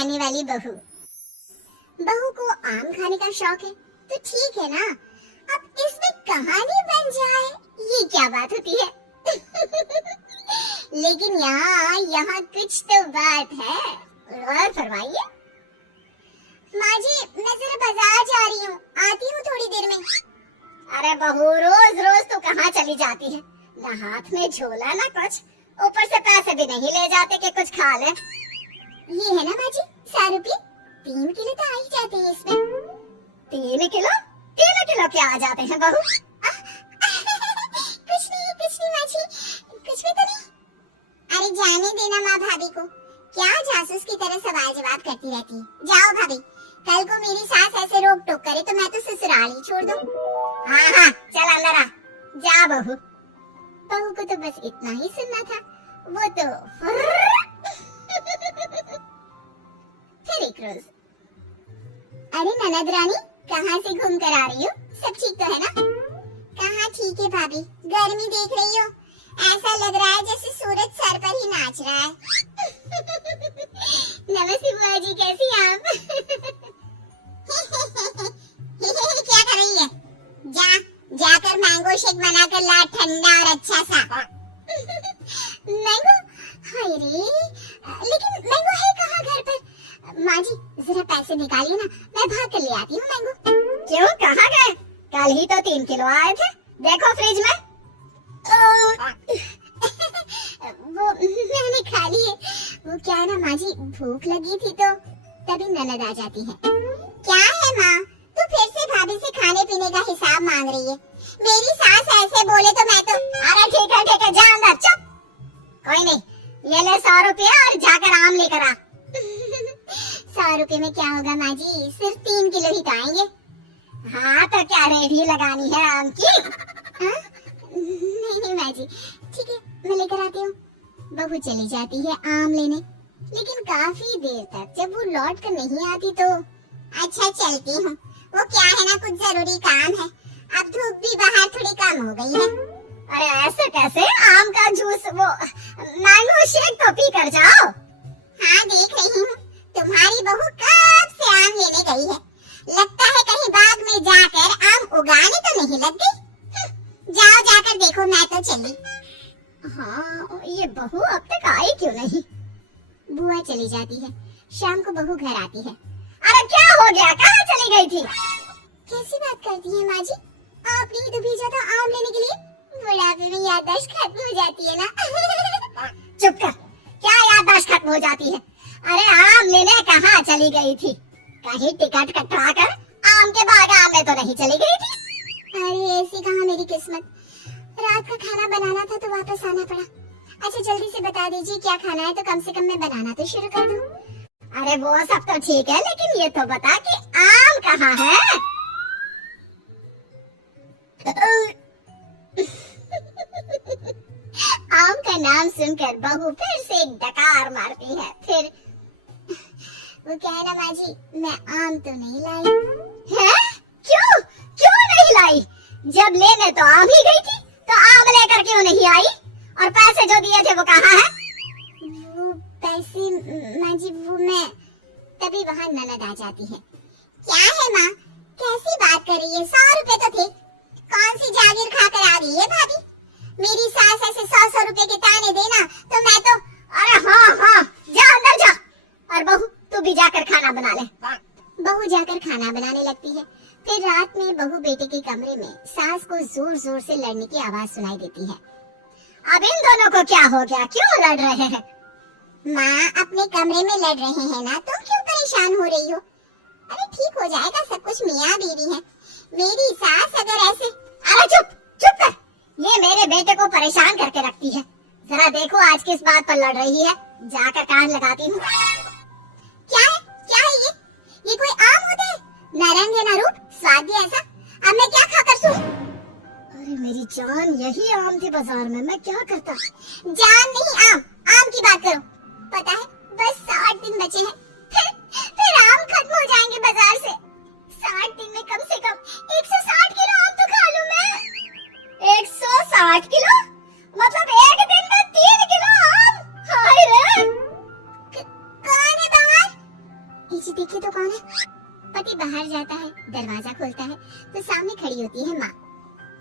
खाने वाली बहू। बहू को आम खाने का शौक है तो ठीक है ना, अब इसमें कहानी बन जाए ये क्या बात होती है। लेकिन यहाँ कुछ तो बात है, और फरमाइए। माँ जी मैं जरा बाजार जा रही हूँ, आती हूँ थोड़ी देर में। अरे बहू रोज रोज तो कहाँ चली जाती है, ना हाथ में झोला ना कुछ, ऊपर से पैसे भी नहीं ले जाते कि कुछ खा ले। ये है ना माँ जी 100 रुपये, 3 किलो तो आ ही जाते हैं इसमें। 3 किलो? 3 किलो क्या आ जाते हैं बहू? कुछ नहीं माँ जी, कुछ भी तो नहीं। अरे जाने देना माँ भाभी को, क्या जासूस की तरह सवाल जवाब करती रहती है। जाओ भाभी, कल को मेरी सास ऐसे रोक टोक करे तो मैं तो ससुराल ही छोड़ दूं। हाँ चल अंदर आ, जा बहू। बहू को तो बस इतना ही सुनना था, वो तो फिर एक रोज, अरे ननद रानी कहाँ से घूम कर आ रही हो, सब ठीक तो है ना? कहाँ ठीक है भाभी, गर्मी देख रही हो, ऐसा लग रहा है जैसे सूरज सर पर ही नाच रहा है। नमस्ते बुआ जी, कैसी हैं आप? क्या कर रही है? जाकर मैंगो शेक बना कर ला, ठंडा और अच्छा सा। मैंगो? हाय रे, लेकिन मैंगो है कहाँ घर पर? माँ जी जरा पैसे निकालिए ना, मैं भाग कर ले आती हूँ मैंगो। क्यों, कहाँ गए? कल ही तो 3 किलो आए थे, देखो फ्रिज में। वो मैंने खा लिए, वो क्या है ना माँ जी, भूख लगी थी तो तभी ननद आ जाती है। क्या है माँ, तू फिर से भाभी से खाने पीने का हिसाब मांग रही है? मेरी सास ऐसे बोले तो मैं तो। अरे ठीक है जा अंदर, चुप। कोई नहीं, ये ले 100 रुपया और जाकर आम लेकर आ। 100 रुपए में क्या होगा माँ जी, सिर्फ 3 किलो ही तो आएंगे। हाँ तो क्या रेडी लगानी है आम की? नहीं माँ जी, ठीक है मैं लेकर आती हूँ। बहू चली जाती है आम लेने, लेकिन काफी देर तक जब वो लौट कर नहीं आती तो अच्छा चलती हूँ, वो क्या है ना कुछ जरूरी काम है, अब धूप भी बाहर थोड़ी कम हो गई है। अरे ऐसे कैसे, आम का जूस, वो मैंगो शेक तो पी कर जाओ। हाँ देख रही हूँ, तुम्हारी बहू कब से आम लेने गई है, लगता है कहीं बाग में जाकर आम उगाने तो नहीं लग गई। जाओ जाकर देखो, मैं तो चली। हाँ ये बहू अब तक आई क्यों नहीं? बुआ चली जाती है, शाम को बहू घर आती है। अरे क्या हो गया, कहाँ चली गई थी? कैसी बात करती है माँ जी, आपने ही तो भेजा था आम लेने के लिए, बुढ़ापे में याददाश्त खत्म हो जाती है ना। चुप कर, क्या याददाश्त खत्म हो जाती है? अरे आम लेने कहाँ चली गई थी, कहीं टिकट कटवा कर आम के बागान में तो नहीं चली गई थी? अरे ऐसी कहाँ मेरी किस्मत, रात का खाना बनाना था तो वापस आना पड़ा। अच्छा जल्दी से बता दीजिए क्या खाना है तो कम से कम मैं बनाना तो शुरू कर दूं। अरे वो सब तो ठीक है, लेकिन ये तो बता कि आम कहाँ है? आम का नाम सुनकर बहू फिर से एक डकार मारती है। फिर वो क्या है ना माँ जी, मैं आम तो नहीं लाई। है? क्यों नहीं लाई? जब लेने तो आम ही गई थी, तो आम लेकर क्यों नहीं आई? और पैसे जो दिए थे वो कहाँ है? वो पैसे माँ जी, वो मैं तभी वहाँ ननद आ जाती है। क्या है माँ, कैसी बात कर रही है, 100 रुपए तो थे, कौन सी जागीर खाकर आ गई है भाभी? मेरी सास ऐसे 100 रुपए के ताने देना तो मैं तो। अरे हाँ जा अंदर जा, और बहू तू भी जाकर खाना बना ले। बहू जाकर खाना बनाने लगती है। फिर रात में बहू बेटे के कमरे में सास को जोर जोर से लड़ने की आवाज सुनाई देती है। अब इन दोनों को क्या हो गया, क्यों लड़ रहे हैं? माँ अपने कमरे में लड़ रहे हैं ना, तुम क्यों परेशान हो रही हो? अरे ठीक हो जाएगा सब कुछ, मियाँ बीवी है, मेरी सास अगर ऐसे। अरे चुप कर, ये मेरे बेटे को परेशान करके रखती है। जरा देखो आज किस बात पर लड़ रही है, जाकर कान लगाती हूँ। क्या है ये कोई आम होते हैं? न रंग है न रूप, स्वाद भी ऐसा, अब मैं क्या खाकर सोऊं? अरे मेरी जान, यही आम थे बाजार में, मैं क्या करता? जान नहीं आम की बात करो। पता है बस 60 दिन बचे हैं, फिर आम खत्म हो जाएंगे बाजार से। 60 दिन में कम से कम 160 किलो आम तो खा लूं मैं। 160 किलो? मतलब एक दिन में 3 किलो आम? हाय रे! कौन है बाहर? पीछे देखे तो कौन है? पति बाहर जाता है, दरवाजा खोलता है तो सामने खड़ी होती है माँ।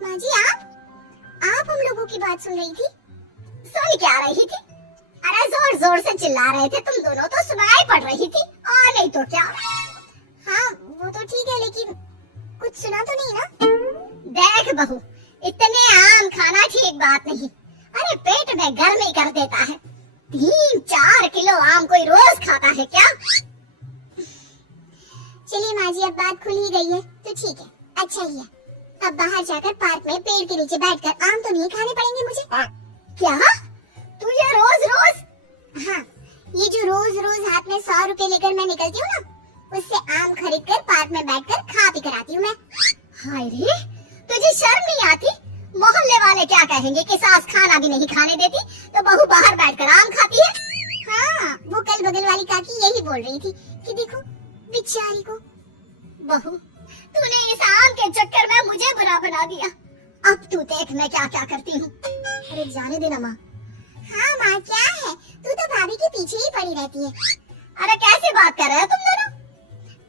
माँ जी आप हम लोगों की बात सुन रही थी? सुन क्या रही थी? अरे जोर जोर से चिल्ला रहे थे तुम दोनों, तो सुनाई पड़ रही थी और नहीं तो क्या। हाँ वो तो ठीक है, लेकिन कुछ सुना तो नहीं ना? देख बहू, इतने आम खाना ठीक बात नहीं। अरे पेट में गर्मी कर देता है। 3-4 किलो आम कोई रोज खाता है क्या? चलिए माँ जी, अब बात खुल ही गई है तो ठीक है, अच्छा ही है। अब बाहर जाकर पार्क में पेड़ के नीचे बैठकर आम तो नहीं खाने पड़ेंगे मुझे। क्या तू ये रोज रोज? हाँ, ये जो रोज रोज हाथ में 100 रुपए लेकर मैं निकलती हूँ ना, उससे आम खरीद कर पार्क में बैठकर खा पी कर आती हूँ मैं। हाय रे, तुझे शर्म नहीं आती? मोहल्ले वाले क्या कहेंगे कि सास खाना भी नहीं खाने देती तो बहू बाहर बैठकर आम खाती है। हाँ, वो कल बगल वाली काकी यही बोल रही थी कि देखो बेचारी को। बहू, तूने इस आम के चक्कर में मुझे बुरा बना दिया। अब तू देख मैं क्या क्या करती हूँ। अरे जाने देना माँ। हाँ माँ, क्या है, तू तो भाभी के पीछे ही पड़ी रहती है। अरे कैसी बात कर रहे हो तुम दोनों?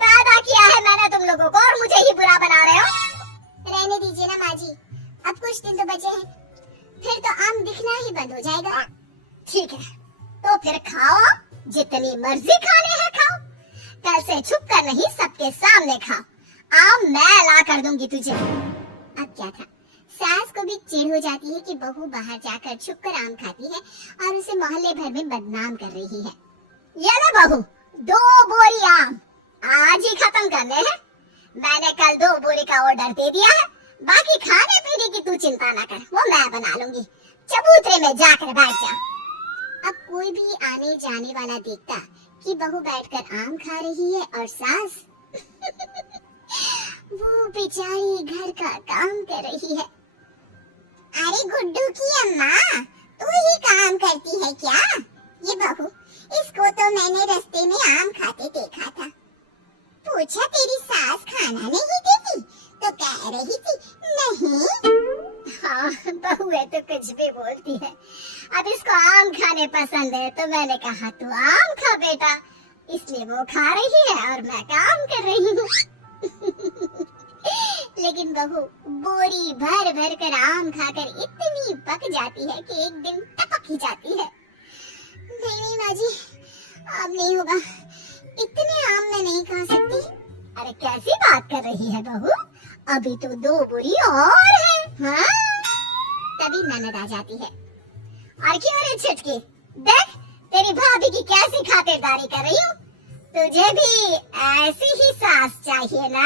पैदा किया है मैंने तुम लोगों को और मुझे ही बुरा बना रहे हो। रहने दीजिए ना माँ जी, अब कुछ दिन तो बचे हैं, फिर तो आम दिखना ही बंद हो जाएगा। ठीक है, तो फिर खाओ, जितनी मर्जी खाने हैं खाओ। कल से छुप कर नहीं, सबके सामने खाओ। आम मैं ला कर दूंगी तुझे। अब क्या था, सास को भी चिढ़ हो जाती है कि बहू बाहर जाकर छुपकर आम खाती है और उसे मोहल्ले भर में बदनाम कर रही है। ये ले बहू, 2 बोरी आम आज ही खत्म करने हैं। मैंने कल 2 बोरी का ऑर्डर दे दिया है। बाकी खाने पीने की तू चिंता ना कर, वो मैं बना लूंगी। चबूतरे में जाकर बैठ जा। अब कोई भी आने जाने वाला देखता कि बहू बैठकर आम खा रही है और सास वो बेचारी घर का काम कर रही है। अरे गुड्डू की अम्मा, तू ही काम करती है क्या? ये बहू, इसको तो मैंने रास्ते में आम खाते देखा था। पूछा तेरी सास खाना नहीं देती तो कह रही थी नहीं। हाँ, बहू है तो कुछ भी बोलती है। अब इसको आम खाने पसंद है तो मैंने कहा तू आम खा बेटा, इसलिए वो खा रही है और मैं काम कर रही हूँ। लेकिन बहू बोरी भर भर कर आम खाकर इतनी पक जाती है कि एक दिन टपक ही जाती है। नहीं नहीं माँ जी, अब नहीं होगा, इतने आम मैं नहीं खा सकती। अरे कैसी बात कर रही है बहू, अभी तो 2 बोरी और है। हाँ? तभी ननद आ जाती है। और क्यों रे छुटकी, देख तेरी भाभी की कैसी खातिरदारी कर रही हूँ। तुझे भी ऐसी ही सास चाहिए ना?